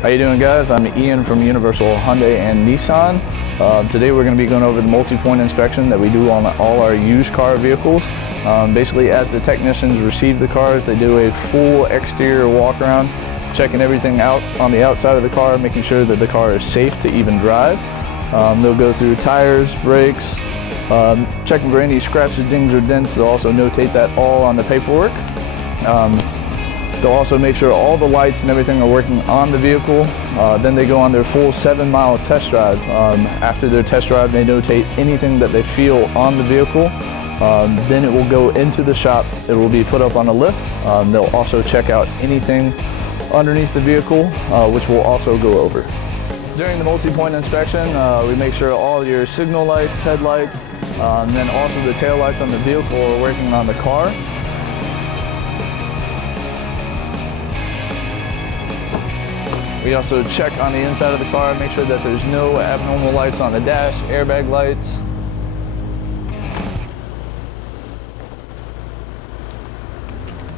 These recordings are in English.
How you doing, guys? I'm Ian from Universal Hyundai and Nissan. Today we're going to be going over the multi-point inspection that we do on all our used car vehicles. Basically, as the technicians receive the cars, they do a full exterior walk around, checking everything out on the outside of the car, making sure that the car is safe to even drive. They'll go through tires, brakes, checking for any scratches, dings, or dents. They'll also notate that all on the paperwork. They'll also make sure all the lights and everything are working on the vehicle. Then they go on their full 7-mile test drive. After their test drive, they notate anything that they feel on the vehicle. Then it will go into the shop. It will be put up on a lift. They'll also check out anything underneath the vehicle, which we'll also go over. During the multi-point inspection, we make sure all your signal lights, headlights, and then also the tail lights on the vehicle are working on the car. We also check on the inside of the car, make sure that there's no abnormal lights on the dash, airbag lights.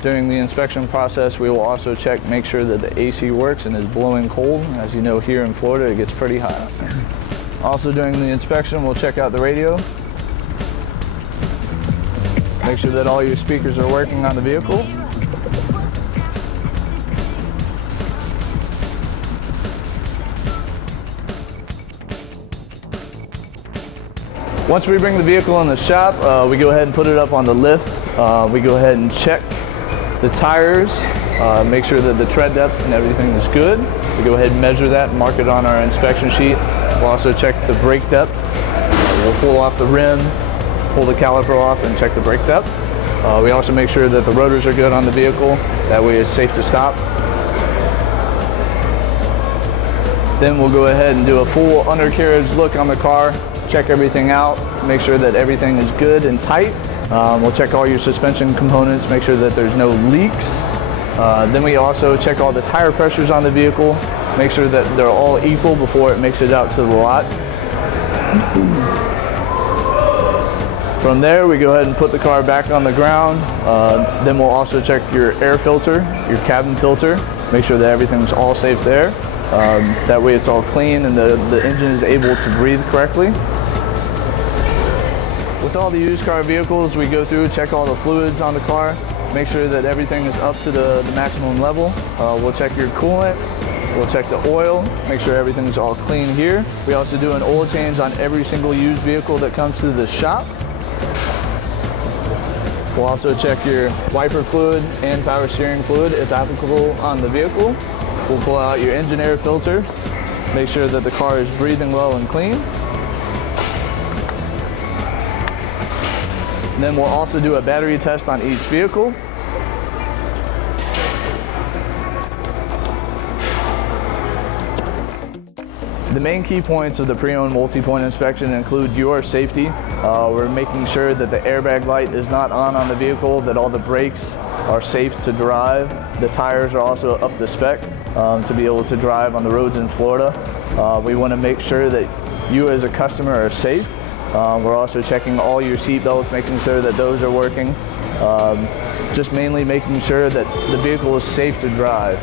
During the inspection process, we will also check, make sure that the AC works and is blowing cold. As you know, here in Florida, it gets pretty hot. Also during the inspection, we'll check out the radio. Make sure that all your speakers are working on the vehicle. Once we bring the vehicle in the shop, we go ahead and put it up on the lift. We go ahead and check the tires, make sure that the tread depth and everything is good. We go ahead and measure that and mark it on our inspection sheet. We'll also check the brake depth. We'll pull off the rim, pull the caliper off, and check the brake depth. We also make sure that the rotors are good on the vehicle. That way it's safe to stop. Then we'll go ahead and do a full undercarriage look on the car. Check everything out, make sure that everything is good and tight. We'll check all your suspension components, make sure that there's no leaks. Then we also check all the tire pressures on the vehicle, make sure that they're all equal before it makes it out to the lot. From there, we go ahead and put the car back on the ground. Then we'll also check your air filter, your cabin filter, make sure that everything's all safe there. That way it's all clean and the engine is able to breathe correctly. With all the used car vehicles, we go through, check all the fluids on the car, make sure that everything is up to the maximum level. We'll check your coolant, we'll check the oil, make sure everything's all clean here. We also do an oil change on every single used vehicle that comes to the shop. We'll also check your wiper fluid and power steering fluid if applicable on the vehicle. We'll pull out your engine air filter, make sure that the car is breathing well and clean. Then we'll also do a battery test on each vehicle. The main key points of the pre-owned multi-point inspection include your safety. We're making sure that the airbag light is not on the vehicle, that all the brakes are safe to drive. The tires are also up to spec to be able to drive on the roads in Florida. We want to make sure that you as a customer are safe. We're also checking all your seat belts, making sure that those are working. Just mainly making sure that the vehicle is safe to drive.